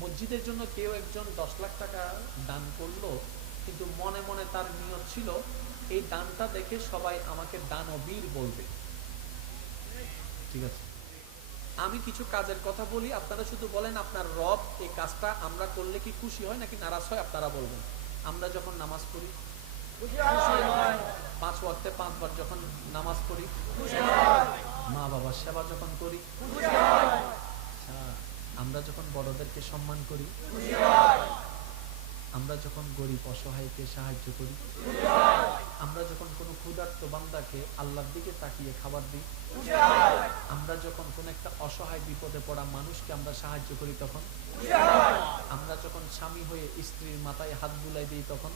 মসজিদের জন্য কেউ একজন 10 লাখ টাকা দান করলো, কিন্তু মনে মনে তার নিয়ত ছিল এই দানটা দেখে সবাই আমাকে দানবীর বলবে। ঠিক আছে, আমি কিছু কাজের কথা বলি, আপনারা শুধু বলেন আপনার রব এই কাজটা আমরা করলে কি খুশি হয় নাকি নারাজ হয়, আপনারা বলবেন। আমরা যখন নামাজ পড়ি 5 ওয়াক্তে 5 বার যখন নামাজ পড়ি, মা বাবার সেবা যখন করি, আমরা যখন বড়দেরকে সম্মান করি, আমরা যখন গরিব অসহায়কে সাহায্য করি, আমরা যখন কোনো ক্ষুধার্ত বান্দাকে আল্লাহর দিকে তাকিয়ে খাবার দিই, আমরা যখন কোন একটা অসহায় বিপদে পড়া মানুষকে আমরা সাহায্য করি, তখন আমরা যখন স্বামী হয়ে স্ত্রীর মাথায় হাত বুলাই দিই, তখন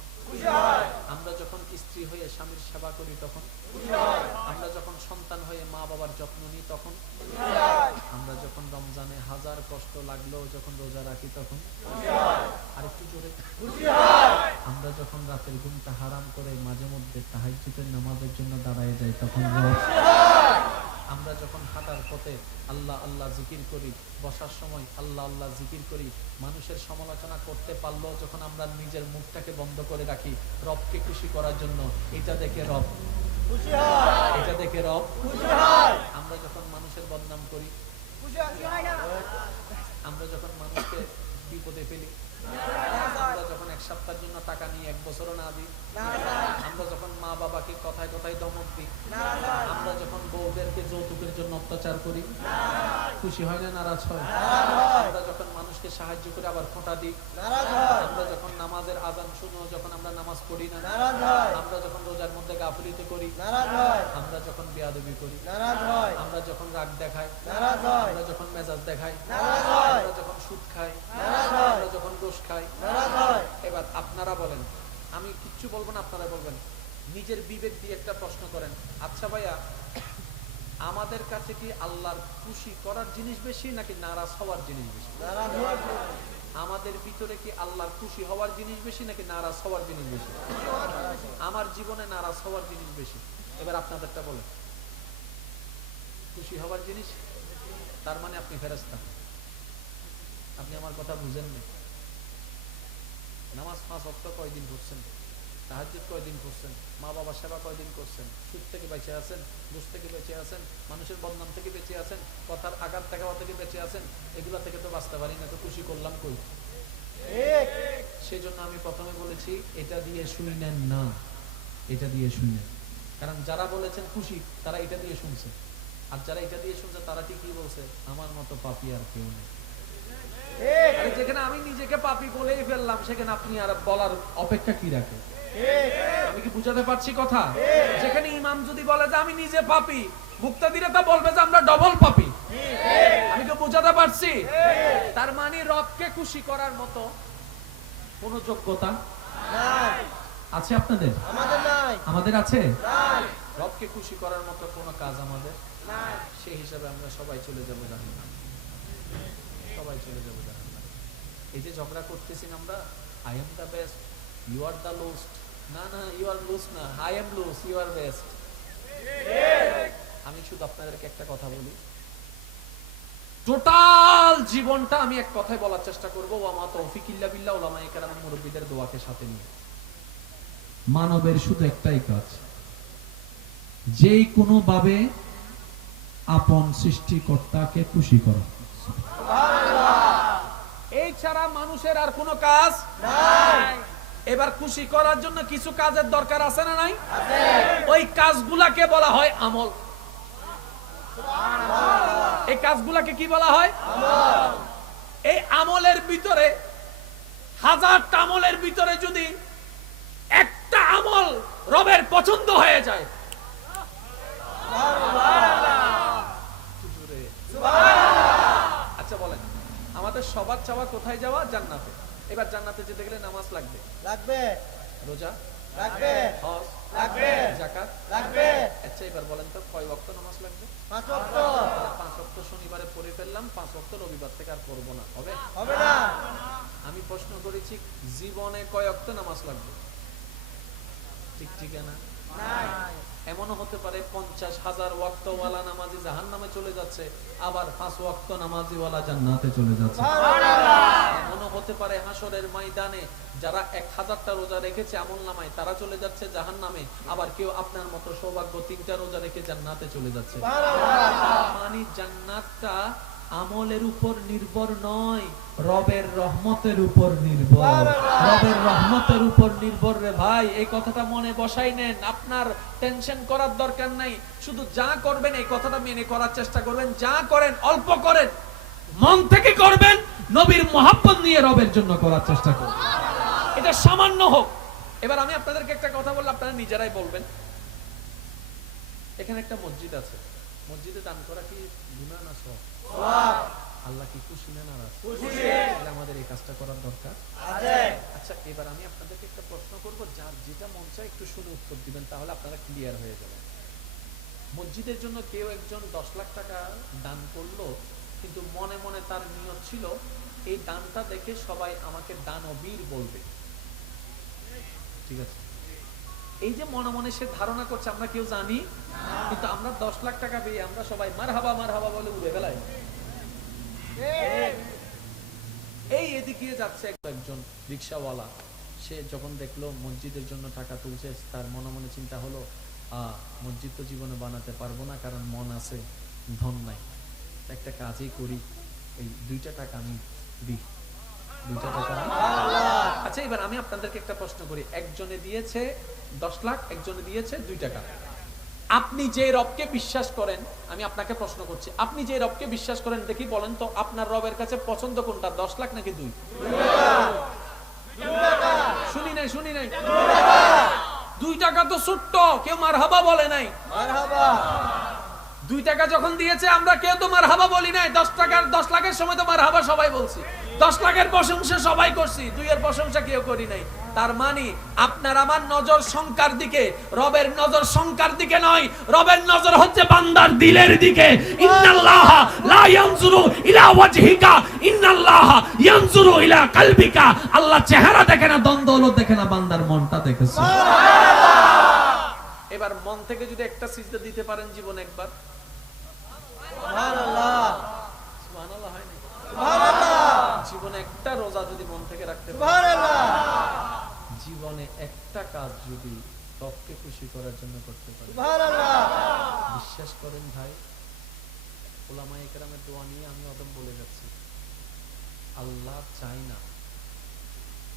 আমরা যখন স্ত্রী হয়ে স্বামীর সেবা করি, তখন আমরা যখন সন্তান হয়ে মা বাবার যত্ন নিই, তখন আমরা যখন রমজানে হাজার কষ্ট লাগলেও যখন রোজা রাখি, তখন আরেকটু জোরে আমরা যখন রাতের ঘুমটা হারাম করে মাঝে মধ্যে তাহাজ্জুদের নামাজের জন্য দাঁড়ায় যাই, তখন আমরা যখন হাঁটার পথে আল্লাহ আল্লাহ জিকির করি, বসার সময় আল্লাহ আল্লাহ জিকির করি, মানুষের সমালোচনা করতে পারলেও যখন আমরা নিজের মুখটাকে বন্ধ করে রাখি রবকে খুশি করার জন্য, এটা দেখে রব খুশি হয়, এটা দেখে রব খুশি হয়। আমরা যখন মানুষের বদনাম করি, আমরা যখন মানুষকে বিপদে ফেলি, আমরা যখন 1 সপ্তাহের জন্য টাকা নিয়ে 1 বছরও না দিই, আমরা যখন মা বাবাকে কথায় কথায় ধমক দিই, আমরা যখন বউদেরকে যৌতুকের জন্য অত্যাচার করি, খুশি হয় না নারাজ হয়? আমরা যখন মানুষকে সাহায্য করে আবার খোঁটা দিই, আমরা যখন নামাজের আজান শুনো যখন আমরা নামাজ পড়ি না, আমরা যখন রোজার মধ্যে গাফিলতি করি, আমরা যখন বেয়াদবি করি, আমরা যখন রাগ দেখাই, আমরা যখন মেজাজ দেখাই, আমরা যখন সুদ খাই, আমরা যখন দোষ খাই, এবার আপনারা বলেন, আমি কিচ্ছু বলবো না, আপনারা বলবেন। নিজের বিবেক দিয়ে একটা প্রশ্ন করেন, আচ্ছা ভাইয়া, আমাদের কাছে কি আল্লাহর খুশি করার জিনিস বেশি নাকি নারাজ হওয়ার জিনিস বেশি? আমাদের ভিতরে কি আল্লাহর খুশি হওয়ার জিনিস বেশি নাকি নারাজ হওয়ার জিনিস বেশি? আমার জীবনে নারাজ হওয়ার জিনিস বেশি। এবার আপনাদেরটা বলেন, খুশি হওয়ার জিনিস, তার মানে আপনি ফেরেশতা। আপনি আমার কথা বুঝেন না। নামাজ 5 ওয়াক্ত কয়দিন পড়ছেন? তাহাজ্জুদ কয়দিন করছেন? মা বাবার সেবা কয়দিন করছেন? সুদ থেকে বেঁচে আছেন, ঘুষ থেকে বেঁচে আছেন, মানুষের বদনাম থেকে বেঁচে আছেন, কথার আঘাত টাকা থেকে বেঁচে আছেন, এগুলা থেকে তো বাঁচতে পারি না, তো খুশি করলাম কই? সেই জন্য আমি প্রথমে বলেছি এটা দিয়ে শুনেন না, এটা দিয়ে শুনেন। কারণ যারা বলেছেন খুশি তারা এটা দিয়ে শুনছে, আর যারা এটা দিয়ে শুনছে তারা কি বলছে? আমার মতো পাপী আর কেউ নেই। যেখানে আমি নিজেকে পাপী বলেই ফেললাম, সেখানে আপনি আর বলার অপেক্ষা কি রাখে? আমি কি বুঝাতে পারছি কথা? যেখানে ইমাম যদি বলে যে আমি নিজে পাপী, মুক্তাদিরা তা বলবে যে আমরা ডবল পাপী। আমি কি বুঝাতে পারছি? তার মানে রবকে খুশি করার মতো কোন যোগ্যতা আছে আপনাদের? আমাদের আছে? রবকে খুশি করার মতো কোন কাজ আমাদের নাই। সেই হিসাবে আমরা সবাই চলে যাবো জাহান্নামে, সবাই চলে যাবো জাহান্নামে। এই যে ঝগড়া করতেছি আমরা, I am the best, you are the lost, না না, ইউ আর লুজ না, I am lose, you are best. আমি শুধু আপনাদেরকে একটা কথা বলি, টোটাল জীবনটা আমি এক কথায় বলার চেষ্টা করবো, ওয়া মা তৌফিক ইল্লা বিল্লাহ, উলামায়ে কেরাম মুরব্বিদের দোয়াকে সাথে নিয়ে। মানবের শুধু একটাই কাজ, যে কোনো ভাবে আপন সৃষ্টিকর্তাকে খুশি করা। এই ছাড়া মানুষের আর কোনো কাজ নাই। এবার খুশি করার জন্য কিছু কাজের দরকার আছে না নাই? ওই কাজগুলাকে বলা হয় আমল। এই কাজগুলাকে কি বলা হয়? আমল। এই আমলের ভিতরে, 1000টা আমলের ভিতরে যদি একটা আমল রবের পছন্দ হয়ে যায়, আচ্ছা বলেন, আমাদের সবার চাওয়া কোথায় যাওয়া? জান্নাতে। এবার জান্নাতে যেতে গেলে নামাজ লাগবে, রোজা লাগবে, হজ লাগবে, যাকাত লাগবে। আচ্ছা এবার বলেন তো কয় ওয়াক্ত নামাজ লাগবে? 5 ওয়াক্ত। 5 ওয়াক্ত শনিবারে পড়ে ফেললাম, 5 ওয়াক্ত রবিবার থেকে আর পড়বো না, হবে? হবে না। আমি প্রশ্ন করেছি জীবনে কয় ওয়াক্ত নামাজ লাগবে? ঠিক ঠিকানা নাই। এমনও হতে পারে 50,000 ওয়াক্ত ওয়ালা নামাজি জাহান্নামে চলে যাচ্ছে, আবার 5 ওয়াক্ত নামাজি ওয়ালা জান্নাতে চলে যাচ্ছে। সুবহানাল্লাহ। হতে পারে হাসরের ময়দানে যারা 1000টা রোজা রেখেছে আমলনামায় তারা চলে যাচ্ছে জাহান্নামে, আবার কেউ আপনার মতো সৌভাগ্য 3টা রোজা রেখে জান্নাতে চলে যাচ্ছে। মানে জান্নাতটা আমলের উপর নির্ভর নয়, রবের রহমতের উপর নির্ভর। রবের রহমতের উপর নির্ভর রে ভাই, এই কথাটা মনে বসাই নেন। আপনার টেনশন করার দরকার নাই, শুধু যা করবেন এই কথাটা মেনে করার চেষ্টা করবেন। যা করেন অল্প করেন, মন থেকে করবেন, নবীর মহব্বত নিয়ে রবের জন্য করার চেষ্টা করবেন, এটা সামান্য হোক। এবার আমি আপনাদেরকে একটা কথা বললাম, আপনারা নিজেরাই বলবেন। এখানে একটা মসজিদ আছে, মসজিদে দান করা কি গুনাহ না সওয়াব? আল্লাহ কি খুশি না নারাজ? তাহলে আমাদের এই কাজটা করার দরকার আছে। আচ্ছা, এবার আমি আপনাদেরকে একটা প্রশ্ন করব, যার যেটা মন চায় একটু শুনে উত্তর দিবেন, তাহলে আপনারা ক্লিয়ার হয়ে যাবেন। মসজিদের জন্য কেউ একজন 10 লাখ টাকা দান করলো, কিন্তু মনে মনে তার নিয়ত ছিল এই দানটা দেখে সবাই আমাকে দানবীর বলবে, ঠিক আছে? এই যে মনে মনে সে ধারণা করছে, আমরা কেউ জানি, কিন্তু আমরা 10 লাখ টাকা পেয়ে আমরা সবাই মারহাবা মারহাবা বলে উড়ে বেলায়। এই এদিকে যাচ্ছে একজন রিকশাওয়ালা, সে যখন দেখলো মসজিদের জন্য টাকা তুলছে, তার মনে মনে চিন্তা হলো মসজিদ তো জীবনে বানাতে পারবো না, কারণ মন আছে, ধন নাই, একটা কাজই করি, এই 2টা টাকা আমি দিই, 2টা টাকা। আচ্ছা, এবার আমি আপনাদেরকে একটা প্রশ্ন করি, একজনে দিয়েছে 10 লাখ, একজনে দিয়েছে 2 টাকা। আপনি যে রবকে বিশ্বাস করেন, আমি আপনাকে প্রশ্ন করছি, আপনি যে রবকে বিশ্বাস করেন দেখি বলেন তো, আপনার রবের কাছে পছন্দ কোনটা, 10 লাখ নাকি 2? শুনি নাই 2 টাকা তো ছোট্ট, কেউ মারহাবা বলে নাই। 2 টাকা যখন দিয়েছে আমরা কেউ তো মারহাবা বলি নাই। 10 লাখের সময় তো মারহাবা সবাই বলছি, 10 লাখের প্রশংসা সবাই করছি, 2 এর প্রশংসা কেউ করি নাই। তার মানে আপনার আমার নজর সংখ্যার দিকে, রবের নজর সংখ্যার দিকে নয়, রবের নজর হচ্ছে বান্দার দিলের দিকে। ইন্নাল্লাহ লা ইয়ানজুরু ইলা ওয়াজহিকা, ইন্নাল্লাহ ইয়ানজুরু ইলা কলবিকা। আল্লাহ চেহারা দেখে না, দ্বন্দ্ব দেখে না, বান্দার মনটা দেখে। সুবহানাল্লাহ। এবার মন থেকে যদি একটা সিজদা দিতে পারেন জীবনে একবার, সুবহানাল্লাহ, সুবহানাল্লাহ হয় না? সুবহানাল্লাহ। জীবনে একটা রোজা যদি মন থেকে রাখতে পারেন, সুবহানাল্লাহ। জীবনে একটা কাজ যদি রবকে খুশি করার জন্য করতে পারেন, সুবহানাল্লাহ। বিশ্বাস করেন ভাই, উলামায়ে কেরামের দোয়া নিয়ে আমি অদম বলে যাচ্ছি, আল্লাহ চায় না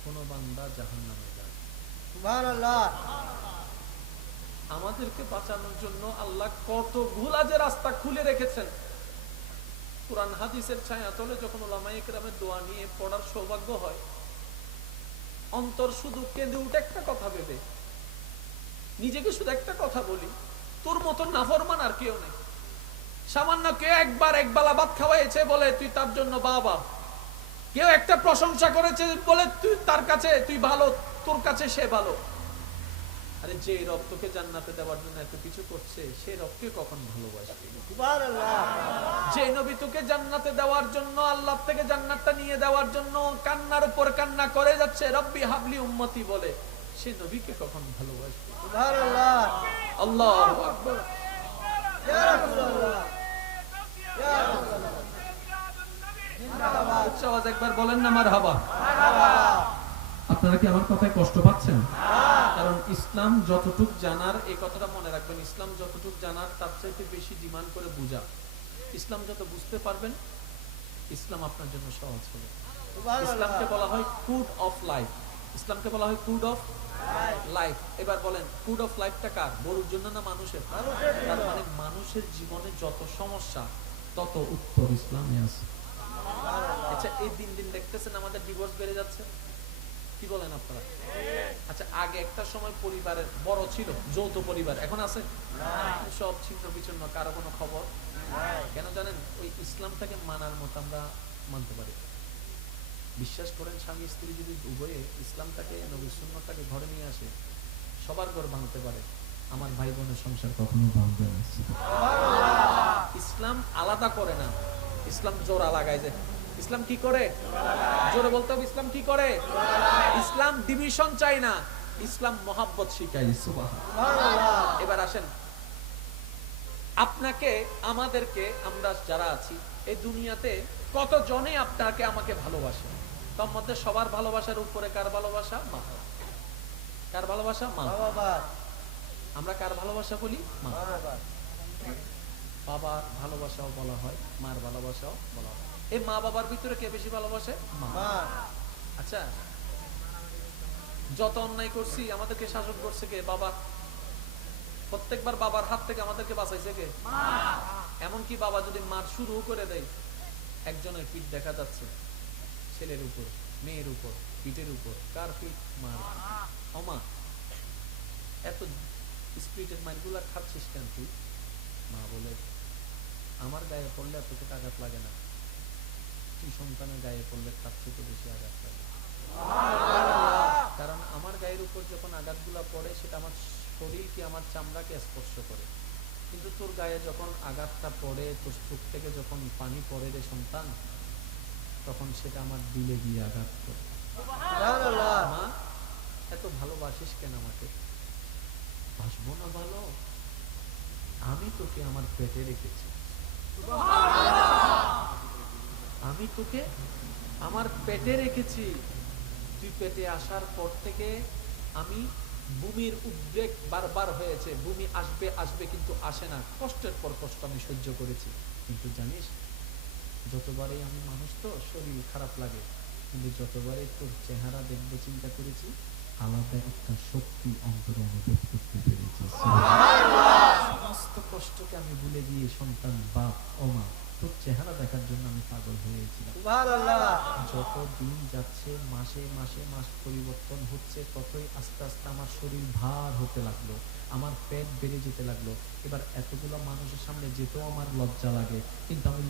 কোন বান্দা জাহান্নামে যায়, সুবহানাল্লাহ। আমাদেরকে বাঁচানোর জন্য আল্লাহ কতগুলা যে রাস্তা খুলে রেখেছেন। কুরআন হাদিসের ছায়াতলে যখন উলামায়ে কেরামের দোয়া নিয়ে পড়ার সৌভাগ্য হয়, অন্তর শুধু কেঁদে উঠে একটা কথা ভেবে, নিজেকে শুধু একটা কথা বলি, তোর মতো নাফরমান আর কেউ নেই। সামান্য কেউ একবার একবেলা ভাত খাওয়াইছে বলে তুই তার জন্য বাবা, কেউ একটা প্রশংসা করেছে বলে তুই তার কাছে তুই ভালো, তোর কাছে সে ভালো। আরে যে রব তোকে জান্নাতে দেওয়ার জন্য এত কিছু করছে, সেই রবকে কখন ভালোবাসবি? সুবহানাল্লাহ। যে নবী তোকে জান্নাতে দেওয়ার জন্য, আল্লাহ থেকে জান্নাতটা নিয়ে দেওয়ার জন্য কান্নার উপর কান্না করে যাচ্ছে, রব্বি হাবলি উম্মতি বলে, সেই নবীকে কখন ভালোবাসবি? সুবহানাল্লাহ। আল্লাহু আকবার। ইয়া রাসূলুল্লাহ, ইয়া রাসূলুল্লাহ। জিন্দাবাদ। উচ্চ আওয়াজ একবার বলেন না মারহাবা। মারহাবা। আপনারা কি আমার কথায় কষ্ট পাচ্ছেন? কারণ ইসলাম যতটুক জানার, এই কথাটা মনে রাখবেন, ইসলাম যতটুক জানার তার চাইতে বেশি ডিমান্ড করে বুঝা। ইসলাম যত বুঝতে পারবেন, ইসলাম আপনার জন্য সহজ হবে। ইসলামকে বলা হয় ফুড অফ লাইফ, ইসলামকে বলা হয় ফুড অফ লাইফ। এবার বলেন, ফুড অফ লাইফটা কার? গরুর জন্য না মানুষের? তার মানে মানুষের জীবনে যত সমস্যা তত উত্তর ইসলামে আছে। আচ্ছা, এই দিন দিন দেখতেছেন আমাদের ডিভোর্স বেড়ে যাচ্ছে, কি বলেন আপনারা? আচ্ছা, আগে একটা সময় পরিবারের বড় ছিল, যৌথ পরিবার, এখন আছে সব ছিন্ন বিচ্ছিন্ন, কারো কোনো খবর। কেন জানেন? ওই ইসলামটাকে মানার মতো আমরা মানতে পারি। বিশ্বাস করেন, স্বামী স্ত্রী যদি উভয়ে ইসলামটাকে, নবীর সুন্নতটাকে ঘরে নিয়ে আসে, সবার ঘর ভাঙতে পারে, আমার ভাই বোনের সংসার কখনো ভাঙবে না। ইসলাম আলাদা করে না, ইসলাম জোড়া লাগায় যায়। ইসলাম কি করে? জোরে বলতে হবে, ইসলাম কি করে? ইসলাম ডিভিশন চাই না, ইসলাম মহাব্বত শিখায়। সুবহানাল্লাহ। এবার আসেন, আপনাকে, আমাদেরকে, আমরা যারা আছি এই দুনিয়াতে, কত জনে আপনাকে আমাকে ভালোবাসে? তোর মধ্যে সবার ভালোবাসার উপরে কার ভালোবাসা? মা। কার ভালোবাসা? মা। আমরা কার ভালোবাসা বলি? মা। বাবার ভালোবাসাও বলা হয়, মার ভালোবাসাও বলা হয়। এই মা বাবার ভিতরে কে বেশি ভালোবাসে? মা। আচ্ছা, যত অন্যায় করছি আমাদেরকে শাসন করছে কে? বাবা। প্রত্যেকবার বাবার হাত থেকে আমাদেরকে বাঁচাইছে কে? এমনকি বাবা যদি মার শুরু করে দেয়, একজনের পিঠ দেখা যাচ্ছে, ছেলের উপর, মেয়ের উপর, পিঠের উপর। কার পিঠ? মার। অমা, এত স্পিরিটের মাইনগুলা খাচ্ছিস কেন তুই? মা বলে, আমার গায়ে পড়লে এতটুকু আঘাত লাগে না, তুই সন্তানের গায়ে পড়লে তার থেকে বেশি আঘাত লাগে। কারণ আমার গায়ের উপর যখন আঘাতগুলা পড়ে সেটা আমার শরীরকে, আমার চামড়াকে স্পর্শ করে, কিন্তু তোর গায়ে যখন আঘাতটা পড়ে, তোর চোখ থেকে যখন পানি পড়ে রে সন্তান, তখন সেটা আমার দিলে গিয়ে আঘাত করে। মা, এত ভালোবাসিস কেন আমাকে? বাসবো না ভালো? আমি তোকে আমার পেটে রেখেছি, আমি তোকে আমার পেটে রেখেছি। তুই পেটে আসার পর থেকে আমি ভূমির উদ্বেগ বারবার হয়েছে, ভূমি আসবে আসবে কিন্তু আসে না, কষ্টের পর কষ্ট আমি সহ্য করেছি। কিন্তু জানিস, যতবারই আমি, মানুষ তো শরীর খারাপ লাগে, কিন্তু যতবারই তোর চেহারা দেখবো চিন্তা করেছি, আলাদা একটা শক্তি অন্তরে অনুভব করতে পেরেছি। সমস্ত কষ্টকে আমি ভুলে গিয়ে সন্তান, বাপ ও মা, তোর চেহারা দেখার জন্য আমি পাগল হয়েছিলাম। যত দিন যাচ্ছে, মাসে মাসে মাস পরিবর্তন হচ্ছে, ততই আস্তে আস্তে আমার শরীর ভার হতে লাগলো, আমার পেট বেড়ে যেতে লাগলো। এবার এতগুলো মানুষের সামনে যেতেও আমার লজ্জা লাগে, কিন্তু আমি